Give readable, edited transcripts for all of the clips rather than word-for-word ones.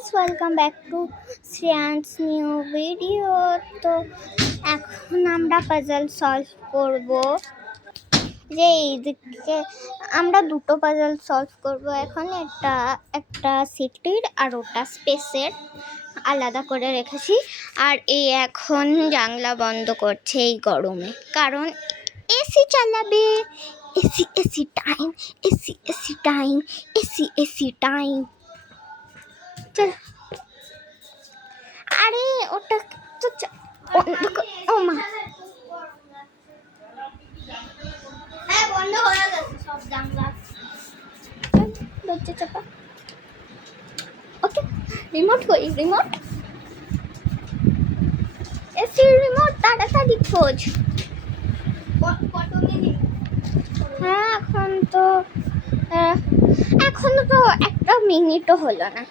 Guys, welcome back to Shreyans new video. তো এখন আমরা পাজল সলভ করব। যে এইদিকে আমরা দুটো পাজল সলভ করব এখন। একটা সিটির আর ওটা স্পেসের আলাদা করে রেখেছি। আর এই এখন জানলা বন্ধ করছে এই গরমে, কারণ এসি চালাবে। AC time, AC time, AC time. চল। আরে ওটা তো ও মা, হ্যাঁ বন্ধ হয়ে গেছে সব জানলা। দরজা চাপা। ওকে, রিমোট কই? রিমোট, এসির রিমোট তাড়াতাড়ি খোঁজ। হ্যাঁ, এখনো তো একটা মিনিটও হলো না।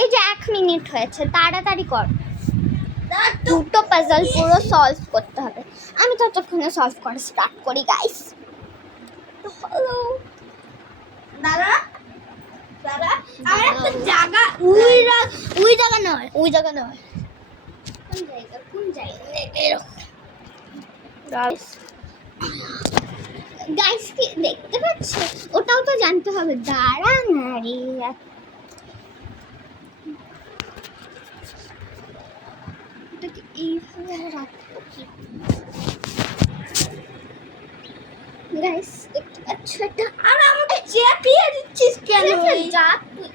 এই যে 1 মিনিট হয়েছে, তাড়াতাড়ি কর। দুটো পাজল পুরো সলভ করতে হবে। আমি ততক্ষণে সলভ করা স্টার্ট করি গাইস। হ্যালো দাদা, আমার একটা জায়গা, ওই জায়গা নয়। কোন জায়গা গাইস কি দেখতে পাচ্ছ? ওটাও তো জানতে হবে। দাঁড়া না রে, এটাকে এইভাবে রাখবো কি? গাইস দেখতে পাচ্ছ এটা? আর আমাকে চেপিয়ে দিচ্ছিস কেন? যা তুই,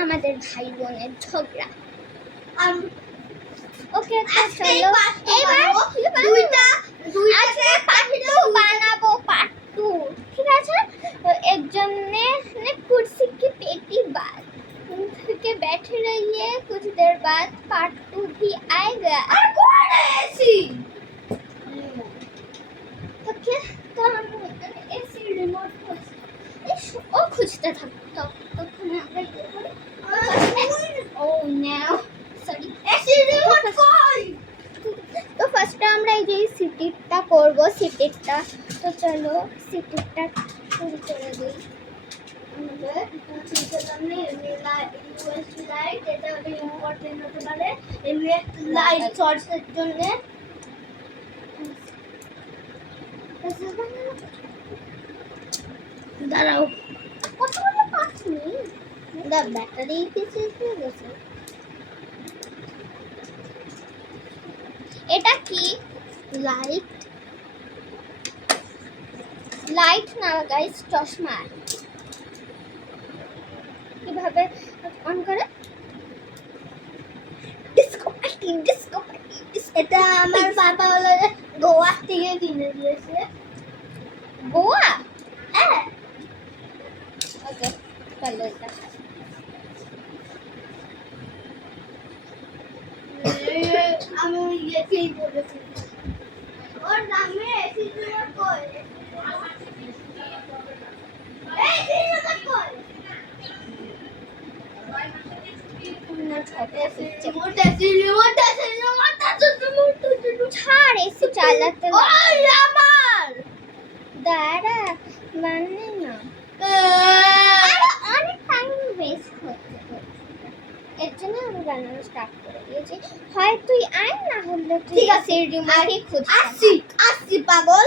আমাদের ভাই বোনের ঝগড়া। ওকে, চলো এবার আজকে পার্ট 2 বানাবো, পার্ট 2। ঠিক আছে? तो एक जन ने कुर्सी की पेटी बात के बैठे रहिए, कुछ देर बाद पार्ट 2 भी आएगा। अरे कौन है ऐसी? तो क्या, तो हम ऐसी रिमोट ओ खुजता था तो ओह नो सॉरी, ऐसी रिमोट কই? তো ফার্স্টে আমরা এই যে সিটিটা করব। সিটিটা তো চলো সিটিটা শুরু করে দিই। আমাদের সিটিটার সামনে ইউএসবি লাইট, এটা একটা ইম্পর্টেন্ট হতে পারে। এমনি লাইট সোর্সের জন্য দাঁড়াও, কতগুলো পাঁচ নেই। দা ব্যাটারি পিছিয়ে গেছে। এটা কি লাইট না গাইস, চশমা। কিভাবে অন করে? Disco party. এটা আমার বাবা হলো গোয়া থেকে কিনে দিয়েছে। গোয়া? হ্যাঁ। ওকে, চলো এটা আমি এসেই বলেছি ওর নামে। এসি রিমোট কই? এসি রিমোট কই? ছাড়, এসি চালাতে আমার দাঁড়া, মানে না অনেক টাইম ওয়েস্ট হচ্ছে। এর জন্য আমি বানানো স্টার্ট করে দিয়েছি। হয় তুই আয়, না হলে তুই এসির রিমোটই খুঁজ। আসছি পাগল।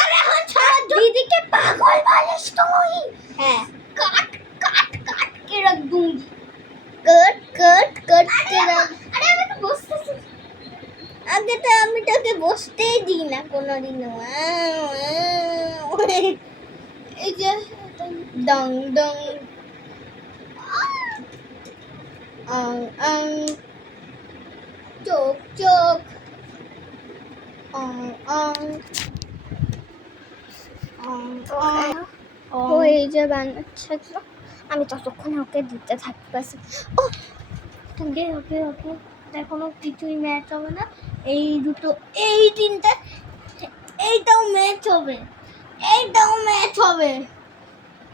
আরে এখন ছাড়, দিদিকে পাগল বলিস তুই? হ্যাঁ, কাট के रख दूंगी। कट के रख। अरे আমি তো বসতেছি। আগে তো আমি তোকে বসতেই দিই না কোনোদিনও। এই যে ডং ডং চোখ চোখ ওই যে বানাচ্ছে, আমি ততক্ষণ ওকে দিতে থাকতেছি। ও ওকে এখনো কিছুই ম্যাচ হবে না। এই দুটো, এই তিনটা, এইটাও ম্যাচ হবে।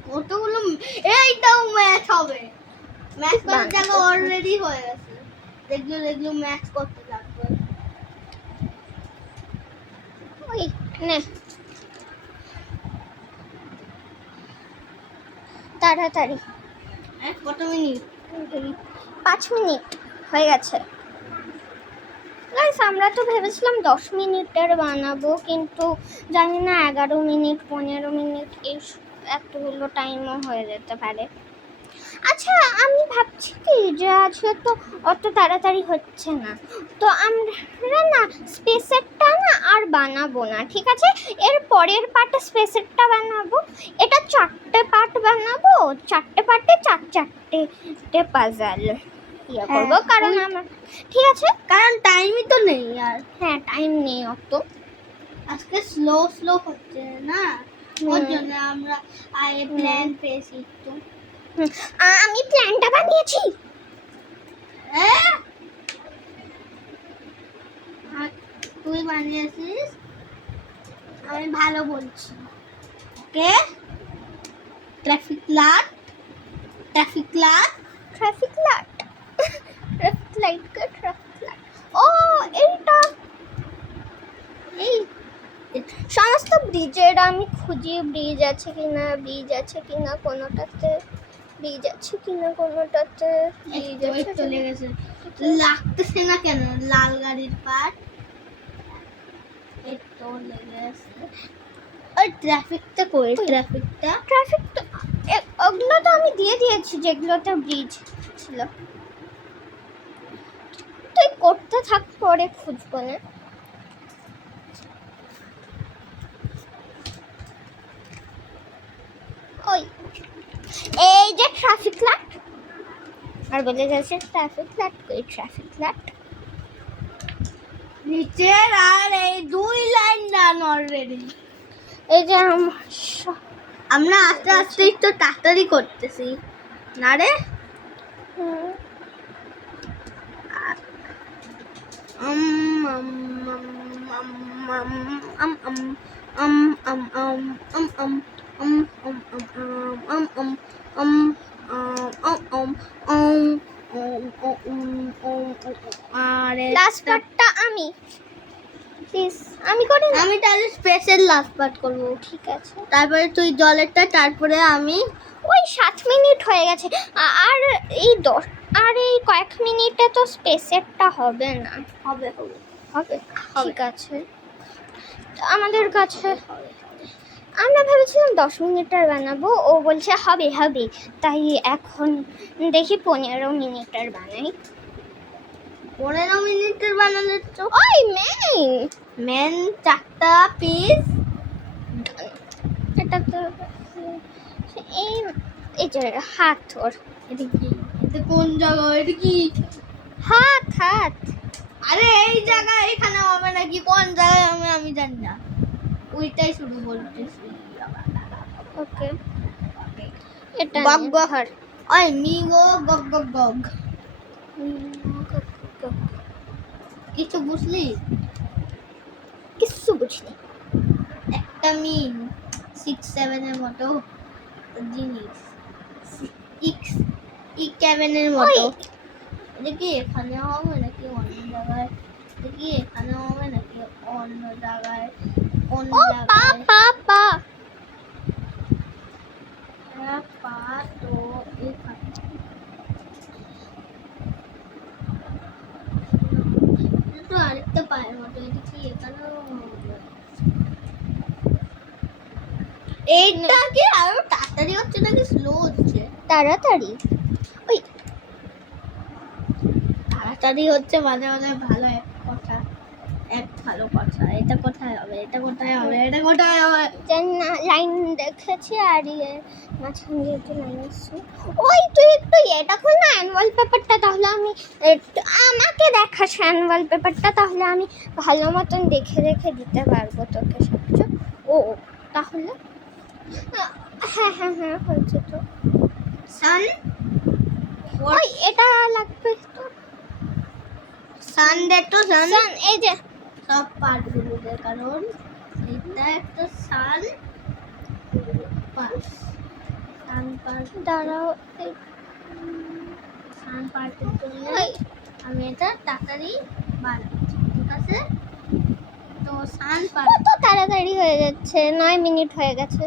কতগুলো? এইটাও ম্যাচ হবে। ম্যাচ করার জায়গা অলরেডি হয়ে গেছে। দেখলো ম্যাচ করতে থাকবে। ওই নে তাড়াতাড়ি। কত মিনিট? 5 মিনিট হয়ে গেছে। গাইস আমরা তো ভেবেছিলাম 10 মিনিটের বানাবো, কিন্তু জানি না 11 মিনিট 15 মিনিট এতগুলো টাইমও হয়ে যেতে পারে। আচ্ছা আমি ভাবছি কি যে আজকে তো অত তাড়াতাড়ি হচ্ছে না, তো আমরা না স্পেসেরটা না আর বানাবো না, ঠিক আছে? এর পরের পার্টে স্পেসেরটা বানাবো। এটা 4টে পার্ট বানাবো, 4টে পার্টে 4টে পাজল করবো, কারণ আমার ঠিক আছে, কারণ টাইমই তো নেই আর। হ্যাঁ টাইম নেই অত। আজকে স্লো হচ্ছে না, ওর জন্য আমরা আগে প্ল্যান পেয়েছি একটু। আমি প্ল্যানটা বানিয়েছি। তুই বানিয়েছিস, আমি ভালো বলছি। ওকে, ট্রাফিক লাইট ও এইটা এই সমস্ত ব্রিজের আমি খুঁজি, ব্রিজ আছে কিনা কোনোটাতে, চলে গেছে। লাগতেছে না কেন? লাল গাড়ির পার্ট একটু লেগে আছে। ওই ট্রাফিকটা ওগুলো তো আমি দিয়ে দিয়েছি, যেগুলোতে ব্রিজ ছিল। তুই করতে থাক, পরে খুঁজবো না। ওই এই যে ট্রাফিক লাইট, আর বলে যাচ্ছে ট্রাফিক লাইট নিচের, আর এই 2 লাইন ডান অলরেডি। এই যে আমরা আস্তে আস্তে একটু তাড়াতাড়ি করতেছি না রে। লাস্ট পার্টটা আমি প্লিজ আমি করি না। আমি তাহলে স্পেশাল লাস্ট পার্ট করবো, ঠিক আছে? তারপরে তুই জলেরটা, তারপরে আমি। ওই 7 মিনিট হয়ে গেছে, আর এই কয়েক মিনিটে তো স্পেসেরটা হবে না। হবে ঠিক আছে, আমাদের কাছে আমরা ভেবেছিলাম 10 মিনিটের বানাবো, ও বলছে হবে, তাই এখন দেখি 15 মিনিটের বানাই। 15 মিনিটের বানালে তো ওই মেন 4টা পিস। এটা তো এই যে হাত, ওর এটা কি? এটা কোন জায়গা? এটা কি? হাত। আরে এই জায়গা, এখানে হবে নাকি? কোন জায়গায় আমি জানি না, ওইটাই শুধু বলতেছি। ওকে, এটা গগগহর ওই মিগো গগ কিছু বুঝলি? কিছু বুঝিনি। একটা মিন 6-7 এর মতো জিনিস, 7 এর মতো। দেখি এখানে হবে নাকি অন্য জায়গায়, দেখি এখানে হবে নাকি অন্য জায়গায়, কোন জায়গায়? পা পা তো এখানে। তো আরেকটা পায়ের মতো, এটা কি এখানেও হবে? এইটা কি আরো তাড়াতাড়ি হচ্ছে নাকি স্লো হচ্ছে? তাড়াতাড়ি হচ্ছে মাঝে মাঝে। ভালো কথা। এটা কোথায় হবে? জানি না, লাইন দেখেছি আর মাঝখান দিয়ে একটু লাইন আসছে। ওই তুই একটু এটা খোল না, অ্যানুয়াল পেপারটা, তাহলে আমি আমাকে দেখাস অ্যানুয়াল পেপারটা, তাহলে আমি ভালো মতন দেখে দিতে পারবো তোকে সবকিছু। ও তাহলে হ্যাঁ হয়েছে তো। সান, ওই এটা লাগবে তো, সান দেখতো, সান এই যে সব পার্টগুলো, কারণ এটা একটা সান পার্ট দাঁড়াও, সান পার্টের জন্য আমি এটা তাড়াতাড়ি বানাচ্ছি, ঠিক আছে? তো সান পার্ট তো তাড়াতাড়ি হয়ে যাচ্ছে, 9 মিনিট হয়ে গেছে।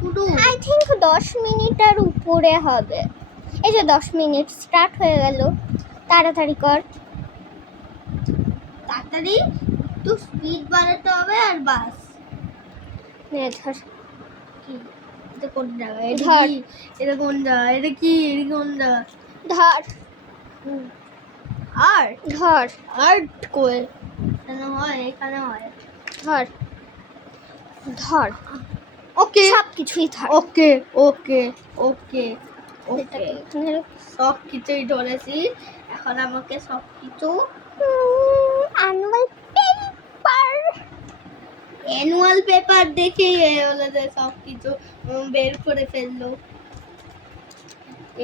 শুরু। আই থিঙ্ক 10 মিনিটের উপরে হবে। এই যে 10 মিনিট স্টার্ট হয়ে গেল, তাড়াতাড়ি কর। তাড়াতাড়ি একটু স্পিড বাড়াতে হবে আর বাস। নে ধর। কি এটা কোন জায়গা? এটা ধর। কি? এটা কোন জায়গা? এটা কি? এটা কোন জায়গা? ধর আর ধর আর্ট কই? এখানে হয়, এখানে হয়। ধর ধর ওকে সব কিছুই ধর। ওকে ওকে ওকে ওকে এটাকে এখানে সব কিছুই ধরেছি। এখন আমাকে সব কিছু অ্যানুয়াল পেপার অ্যানুয়াল পেপার দেখে হলো যে সব কিছু বের করে ফেললো।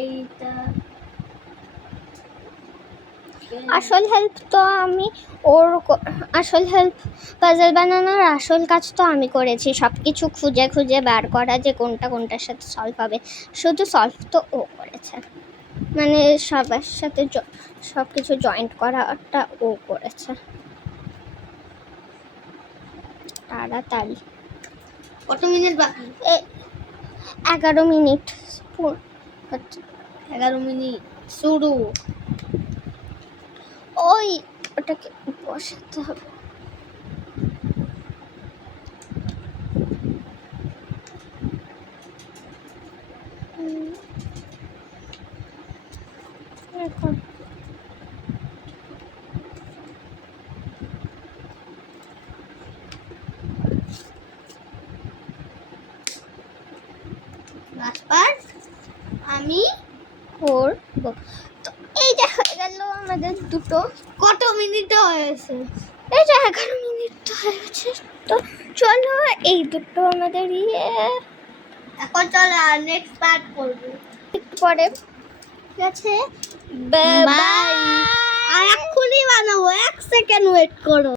এইটা আসল হেল্প তো আমি আসল হেল্প পাজল বানানোর আসল কাজ তো আমি করেছি, সব কিছু খুঁজে খুঁজে বার করা যে কোনটা কোনটার সাথে সলভ হবে। শুধু সলভ তো ও করেছে, মানে সবার সাথে সব কিছু জয়েন্ট করাটা ও করেছে। তাড়াতাড়ি। কত মিনিট বাকি? 11 মিনিট। 11 মিনিট শুরু। ওই ওটাকে বসাতে হবে। এখন লাস্টবার আমি করবো। তো এই যে হয়ে গেল আমাদের দুটো। কত মিনিট হয়েছে? এই যে 11 মিনিট তো হয়ে গেছে। তো চলো এই দুটো আমাদের এখন চল আর নেক্সট পার্ট করবো। একটু পরে। ঠিক আছে, বাই। আর এক্ষুনি বানাবো, 1 সেকেন্ড ওয়েট করো।